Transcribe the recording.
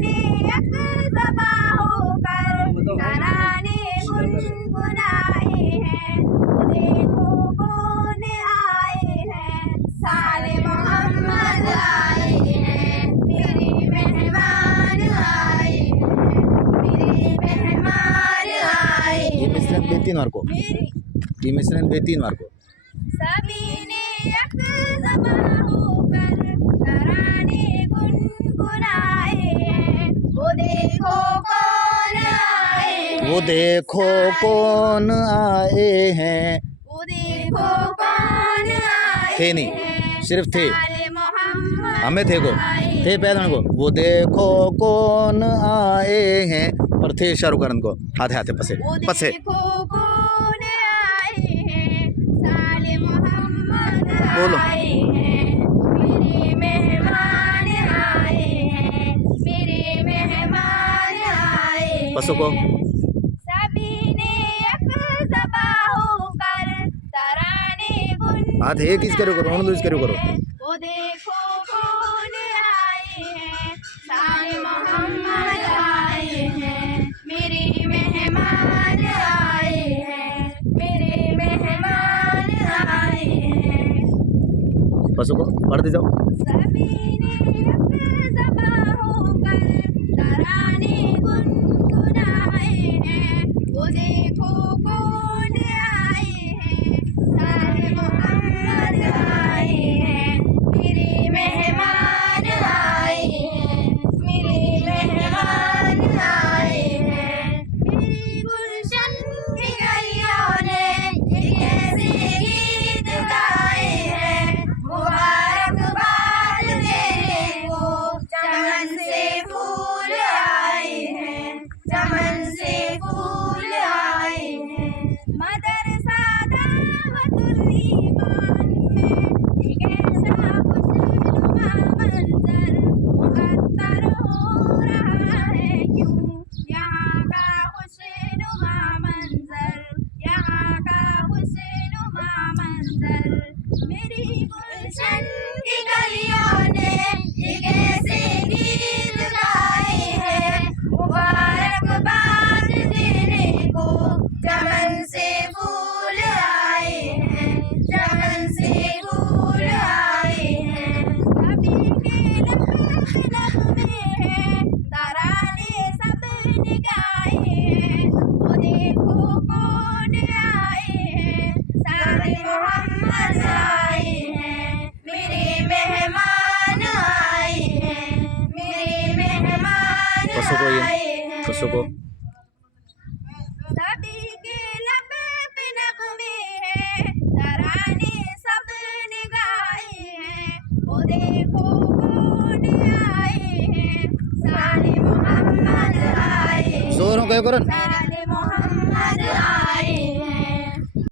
ने यकज़बा होकर तराने गुनगुनाए हैं। वो देखो कौन आए हैं, साले मोहम्मद आए हैं, मेरे मेहमान आए हैं, मेरे मेहमान आए ये मिश्रण दे 3 बार को, ये मिश्रण दे 3 बार को। सभी ने यकज़बा होकर तराने गुनगुनाए हैं। वो देखो कौन आए हैं, वो देखो कौन आए हैं, वो देखो कौन आए थे नहीं, हैं, सिर्फ थे, साले मोहम्मद हमें थे को, थे पैदल को। वो देखो कौन आए हैं, पर थे शाहरुख खान को, हाथे हाथे पसे वो पसे। देखो कौन आए हैं, साले मोहम्मद बोलो। आए हैं, मेरे मेहमान आए हैं, मेरे मेहमान आए हैं। पसों को सभी ने यकज़बा होकर तराने हाथ एक इस करो करो, दो इस करो करो। वो देखो कौन आए हैं, साले मोहम्मद आए हैं, मेरे मेहमान आए हैं, मेरे मेहमान आए हैं। पसों को पढ़ते जाओ। सभी ने यकज़बा होकर तराने गुनगुनाए हैं। वो देखो कौन आए हैं, साले मोहम्मद आए हैं, मेरे मेहमान आए हैं, मेरे मेहमान आए हैं। मेरी गुलशन की गलियों ने ये कैसे गीत गाए हैं, मुबारकबाद देने को चमन से फूल आए हैं, चमन से फूल आए हैं। मदरसा दावतुल ईमान में एक ऐसा खुशनुमा मंजर मुहत्तर हो रहा है क्यों, यहाँ का खुशनुमा मंजर, यहाँ का खुशनुमा मंजर। मेरी गुलशन की गलियों ने ये कैसे गीत गाए हैं, मुबारकबाद देने को चमन से फूल आए हैं, चमन से फूल आए हैं। सभी के लब पे नग़्मे हैं, तराने सबने गाए हैं। वो देखो कौन आए हैं, साले मोहम्मद आए हैं, मेरे मेहमान आए हैं, मेरे मेहमान पसों को ये, आए हैं। पसों को सभी के लब पे नग़्मे हैं, तराने सबने गाए हैं। वो देखो कौन आए हैं, साले मोहम्मद आए हैं, जोरों कहो करो। साले मोहम्मद आए